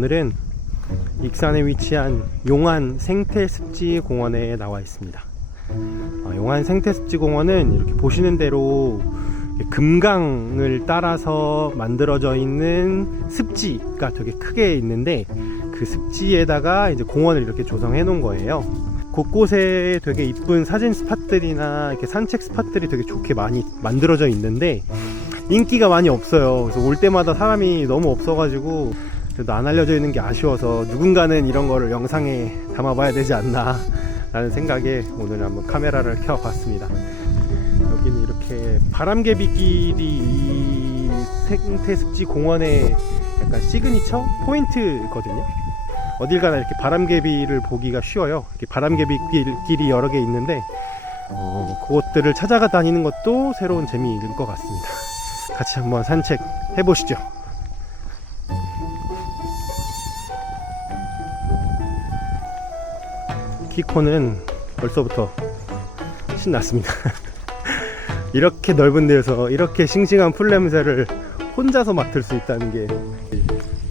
네, 오늘은 익산에 위치한 용안 생태습지 공원에 나와 있습니다. 어, 용안 생태습지 공원은 이렇게 보시는 대로 금강을 따라서 만들어져 있는 습지가 되게 크게 있는데 그 습지에다가 이제 공원을 이렇게 조성해 놓은 거예요. 곳곳에 되게 이쁜 사진 스팟들이나 이렇게 산책 스팟들이 되게 좋게 많이 만들어져 있는데 인기가 많이 없어요. 그래서 올 때마다 사람이 너무 없어가지고 그래도 안 알려져 있는 게 아쉬워서 누군가는 이런 거를 영상에 담아봐야 되지 않나 라는 생각에 오늘 한번 카메라를 켜봤습니다. 여기는 이렇게 바람개비길이 이 생태습지 공원의 약간 시그니처 포인트거든요. 어딜 가나 이렇게 바람개비를 보기가 쉬워요. 이렇게 바람개비길이 여러 개 있는데 어, 그것들을 찾아가 다니는 것도 새로운 재미일 것 같습니다. 같이 한번 산책 해보시죠. 키코는 벌써부터 신났습니다. 이렇게 넓은 데에서 이렇게 싱싱한 풀 냄새를 혼자서 맡을 수 있다는 게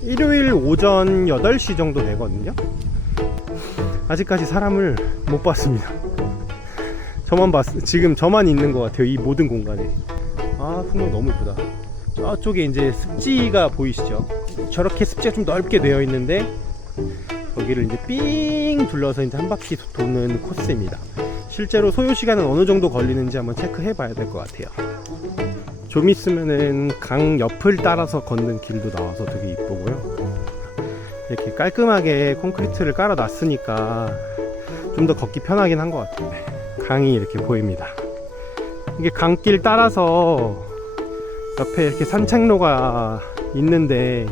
일요일 오전 8시 정도 되거든요. 아직까지 사람을 못 봤습니다. 저만 봤, 지금 저만 있는 것 같아요. 이 모든 공간에. 아, 풍경 너무 이쁘다. 저쪽에 이제 습지가 보이시죠? 저렇게 습지가 좀 넓게 되어 있는데, 여기를 이제 삥 둘러서 이제 한 바퀴 도- 도는 코스입니다. 실제로 소요 시간은 어느 정도 걸리는지 한번 체크해 봐야 될 것 같아요. 좀 있으면은 강 옆을 따라서 걷는 길도 나와서 되게 이쁘고요. 이렇게 깔끔하게 콘크리트를 깔아 놨으니까 좀 더 걷기 편하긴 한 것 같아요. 강이 이렇게 보입니다. 이게 강길 따라서 옆에 이렇게 산책로가 있는데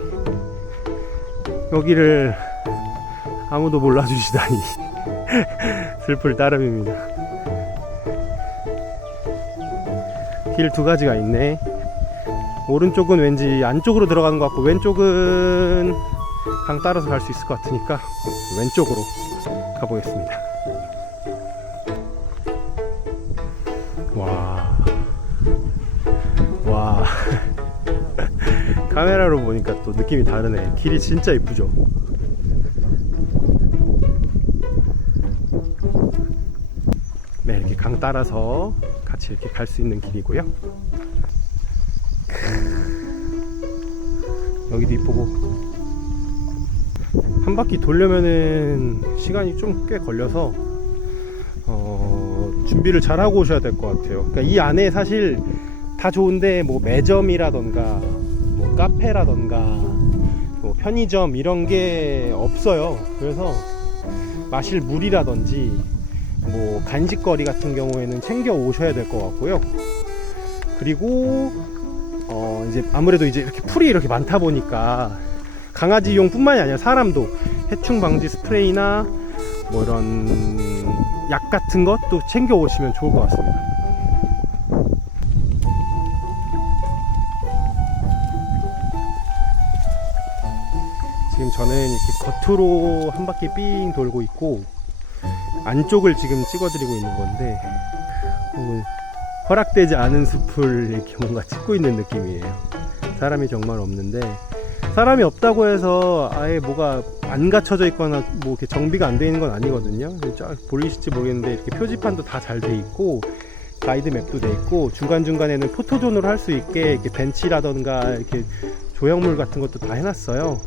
여기를 아무도 몰라주시다니 슬플 따름입니다. 길 두 가지가 있네. 오른쪽은 왠지 안쪽으로 들어가는 것 같고 왼쪽은 강 따라서 갈 수 있을 것 같으니까 왼쪽으로 가보겠습니다. 와, 와, 카메라로 보니까 또 느낌이 다르네. 길이 진짜 이쁘죠. 강 따라서 같이 이렇게 갈 수 있는 길이고요. 여기도 이쁘고 한 바퀴 돌려면은 시간이 좀 꽤 걸려서 어, 준비를 잘 하고 오셔야 될 것 같아요. 그러니까 이 안에 사실 다 좋은데 뭐 매점이라던가 뭐 카페라던가 뭐 편의점 이런 게 없어요. 그래서 마실 물이라든지 뭐 간식거리 같은 경우에는 챙겨 오셔야 될 것 같고요. 그리고 어 이제 아무래도 이제 이렇게 풀이 이렇게 많다 보니까 강아지용뿐만이 아니라 사람도 해충 방지 스프레이나 뭐 이런 약 같은 것도 챙겨 오시면 좋을 것 같습니다. 지금 저는 이렇게 겉으로 한 바퀴 삥 돌고 있고 안쪽을 지금 찍어드리고 있는 건데 어, 허락되지 않은 숲을 이렇게 뭔가 찍고 있는 느낌이에요. 사람이 정말 없는데 사람이 없다고 해서 아예 뭐가 안 갖춰져 있거나 뭐 이렇게 정비가 안 돼 있는 건 아니거든요. 쫙 보이실지 모르겠는데 이렇게 표지판도 다 잘 돼 있고 가이드 맵도 돼 있고 중간 중간에는 포토존으로 할 수 있게 이렇게 벤치라던가 이렇게 조형물 같은 것도 다 해놨어요.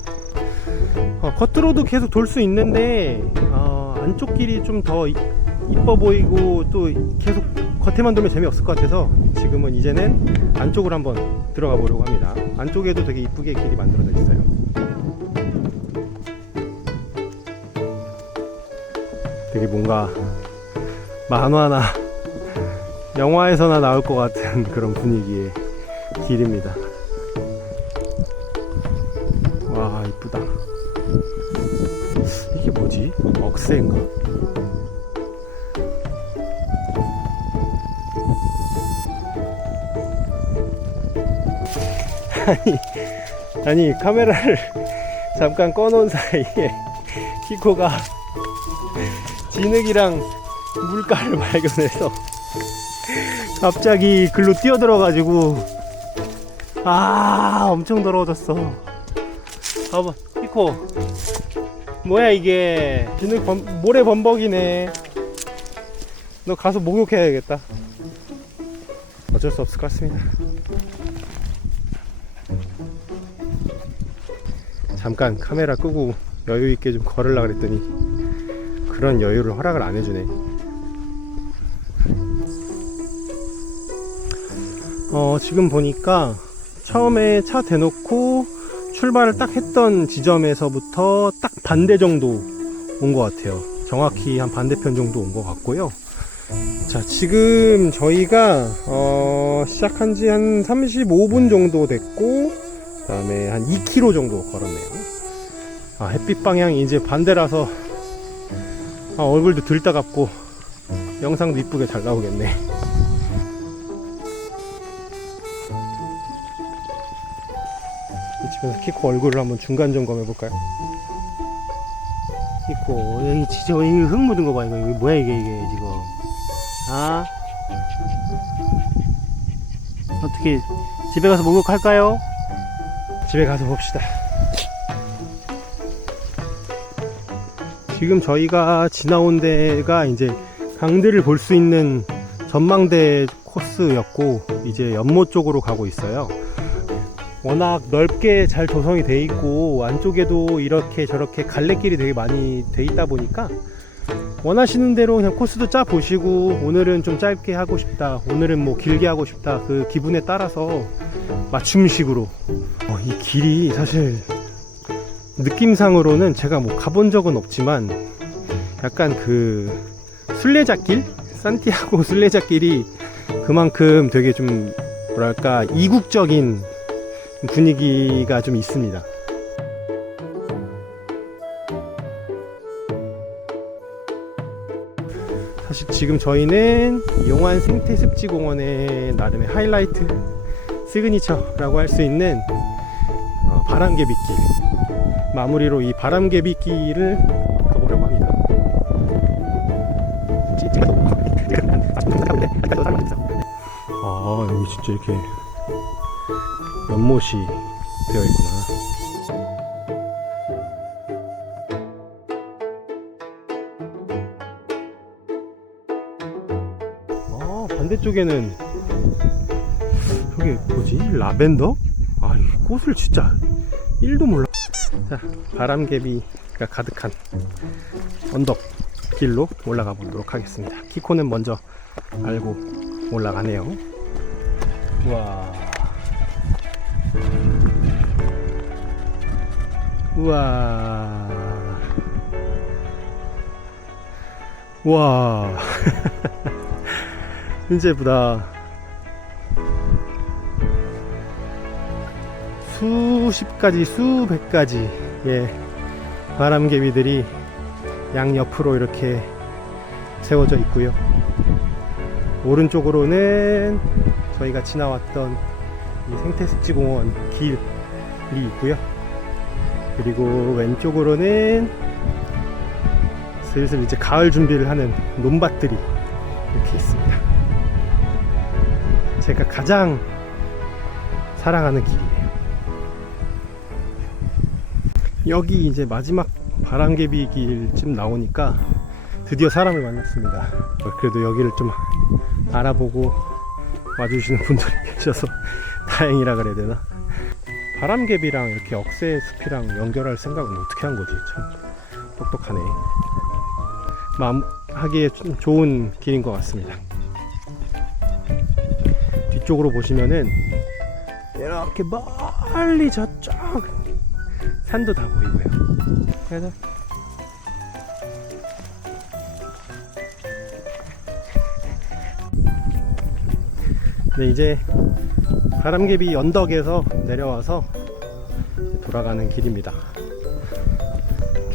어, 겉으로도 계속 돌 수 있는데 어, 안쪽 길이 좀 더 이뻐 보이고 또 계속 겉에만 돌면 재미없을 것 같아서 지금은 이제는 안쪽으로 한번 들어가 보려고 합니다. 안쪽에도 되게 이쁘게 길이 만들어져 있어요. 되게 뭔가 만화나 영화에서나 나올 것 같은 그런 분위기의 길입니다. 억새인가? 아니, 아니 카메라를 잠깐 꺼놓은 사이에 키코가 진흙이랑 물가를 발견해서 갑자기 글로 뛰어들어가지고 아 엄청 더러워졌어 봐봐 키코 뭐야 이게? 비늘 범, 모래 범벅이네. 너 가서 목욕해야겠다. 어쩔 수 없을 것 같습니다. 잠깐 카메라 끄고 여유 있게 좀 걸으려 그랬더니 그런 여유를 허락을 안 해주네. 어 지금 보니까 처음에 차 대놓고 출발을 딱 했던 지점에서부터 딱 반대 정도 온 것 같아요. 정확히 한 반대편 정도 온 것 같고요. 자, 지금 저희가 어, 시작한 지 한 35분 정도 됐고, 그 다음에 한 2km 정도 걸었네요. 아, 햇빛 방향이 이제 반대라서 아, 얼굴도 들따갑고 영상도 이쁘게 잘 나오겠네. 이쯤에서 키코 얼굴을 한번 중간 점검해 볼까요? 키코 여기 진짜 이거 흙 묻은 거 봐 이거. 이거 뭐야 이게 이게 지금 아? 어떻게 집에 가서 목욕할까요? 집에 가서 봅시다. 지금 저희가 지나온 데가 이제 강들을 볼수 있는 전망대 코스였고 이제 연못 쪽으로 가고 있어요 워낙 넓게 잘 조성이 돼 있고 안쪽에도 이렇게 저렇게 갈래길이 되게 많이 돼 있다 보니까 원하시는 대로 그냥 코스도 짜 보시고 오늘은 좀 짧게 하고 싶다 오늘은 뭐 길게 하고 싶다 그 기분에 따라서 맞춤식으로. 어, 이 길이 사실 느낌상으로는 제가 뭐 가본 적은 없지만 약간 그 순례자길? 산티아고 순례자길이 그만큼 되게 좀 뭐랄까 이국적인 분위기가 좀 있습니다. 사실 지금 저희는 용안 생태습지공원의 나름의 하이라이트 시그니처라고 할 수 있는 어, 바람개비길 마무리로 이 바람개비길을 가보려고 합니다. 아 여기 진짜 이렇게 연못이 되어 있구나. 아, 반대쪽에는 저게 뭐지? 라벤더? 아, 이 꽃을 진짜 1도 몰라. 자, 바람개비가 가득한 언덕 길로 올라가 보도록 하겠습니다. 키코는 먼저 알고 올라가네요. 우와. 우와. 와. 진짜 예쁘다. 수십 가지, 수백 가지, 예. 바람개비들이 양옆으로 이렇게 세워져 있고요. 오른쪽으로는 저희가 지나왔던 이 생태습지공원 길이 있고요. 그리고 왼쪽으로는 슬슬 이제 가을 준비를 하는 논밭들이 이렇게 있습니다. 제가 가장 사랑하는 길이에요. 여기 이제 마지막 바람개비 길쯤 나오니까 드디어 사람을 만났습니다. 그래도 여기를 좀 알아보고 와주시는 분들이 계셔서 다행이라 그래야 되나? 바람개비랑 이렇게 억새 숲이랑 연결할 생각은 어떻게 한 거지? 참 똑똑하네. 마음 하기에 좀 좋은 길인 것 같습니다. 뒤쪽으로 보시면은 이렇게 멀리 저쪽 산도 다 보이고요. 그래서 네, 이제 바람개비 언덕에서 내려와서 돌아가는 길입니다.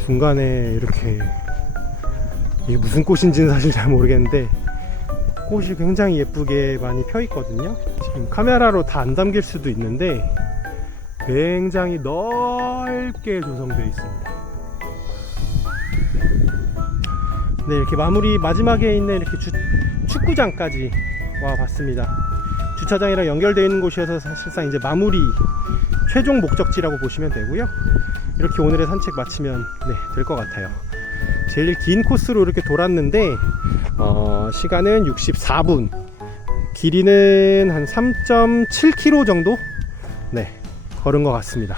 중간에 이렇게 이게 무슨 꽃인지는 사실 잘 모르겠는데 꽃이 굉장히 예쁘게 많이 펴 있거든요. 지금 카메라로 다 안 담길 수도 있는데 굉장히 넓게 조성되어 있습니다. 네, 이렇게 마무리 마지막에 있는 이렇게 주, 축구장까지 와 봤습니다. 주차장이랑 연결되어 있는 곳이어서 사실상 이제 마무리 최종 목적지라고 보시면 되고요. 이렇게 오늘의 산책 마치면 네, 될 것 같아요. 제일 긴 코스로 이렇게 돌았는데 어, 시간은 64분. 길이는 한 3.7km 정도? 네 걸은 것 같습니다.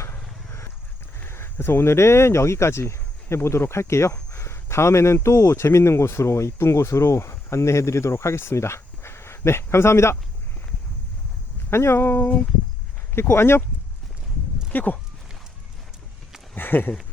그래서 오늘은 여기까지 해보도록 할게요. 다음에는 또 재밌는 곳으로 이쁜 곳으로 안내해 드리도록 하겠습니다. 네 감사합니다 안녕. 키코 안녕. 키코